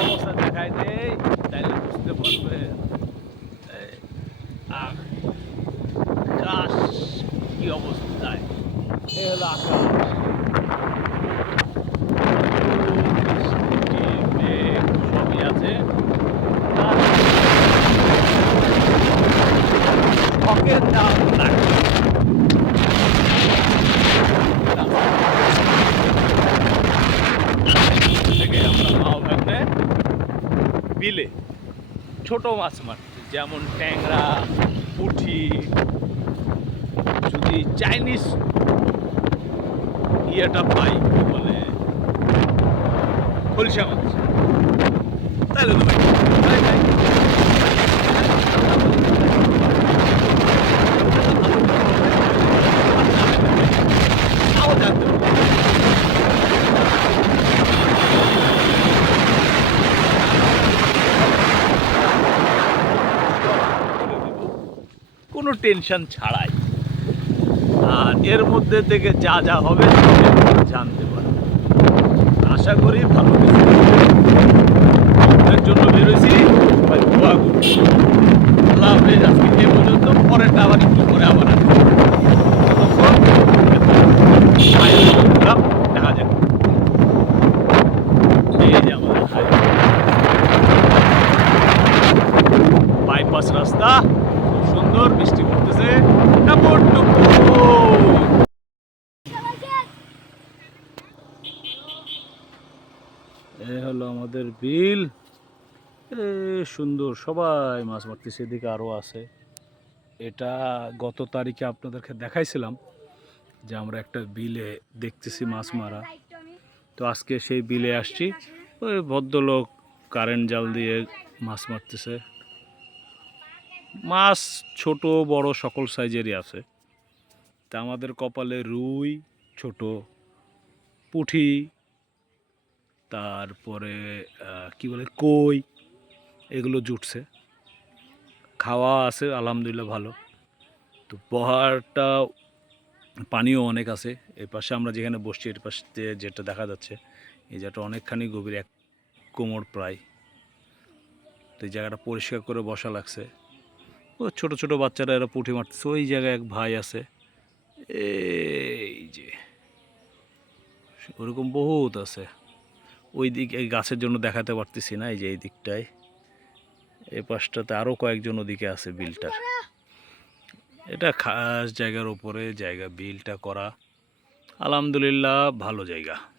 অবস্থা দেখায় দেয় তাইলে বুঝতে পারবে আর গাছ কি অবস্থায় এ হলো আকাশ আছে অকের দাম বিলে ছোট মাছ মারতে যেমন ট্যাংরা পুঁটি যদি চাইনিজ ইয়েটা পাই কি বলে মাছ তাহলে তো ভাই তাও জানতে পারব। কোনো টেনশন ছাড়াই। আর এর মধ্যে থেকে যা যা হবে জানতে পারবে। আশা করি ভালো এর জন্য বেরোয়ছি আল্লাহ হাফেজ, আজকে এ পর্যন্ত। পরেরটা আবার একটু করে আবার আসব। এ হলো আমাদের বিল। এ সুন্দর, সবাই মাছ মারতেছে, এদিকে আরও আছে। এটা গত তারিখে আপনাদেরকে দেখাইছিলাম যে আমরা একটা বিলে দেখতেছি মাছ মারা। তো আজকে সেই বিলে আসছি। ওই ভদ্রলোক কারেন্ট জাল দিয়ে মাছ মারতেছে। মাছ ছোট, বড়, সকল সাইজেরই আছে। তা আমাদের কপালে রুই, ছোট, পুঁঠি তারপরে কি বলে, কই, এগুলো জুটছে। খাওয়া আছে, আলহামদুলিল্লাহ ভালো। তো বহারটা পানিও অনেক আছে। এই পাশে আমরা যেখানে বসছি, এর পাশে যেটা দেখা যাচ্ছে, এই জায়গাটা অনেকখানি গভীর, এক কোমর প্রায়। তো এই জায়গাটা পরিষ্কার করে বসা লাগছে। ও, ছোট ছোট বাচ্চারা এরা পুঁটি মারতেছে। ওই জায়গায় এক ভাই আছে। এই যে, ওরকম বহুত আছে। ওই দিক, এই গাছের জন্য দেখাতে পারতেছি না, এই যে এই দিকটায়। এ পাশটাতে আরও কয়েকজন ওদিকে আছে বিলটার। এটা খাস জায়গার ওপরে জায়গা, বিলটা করা। আলহামদুলিল্লাহ, ভালো জায়গা।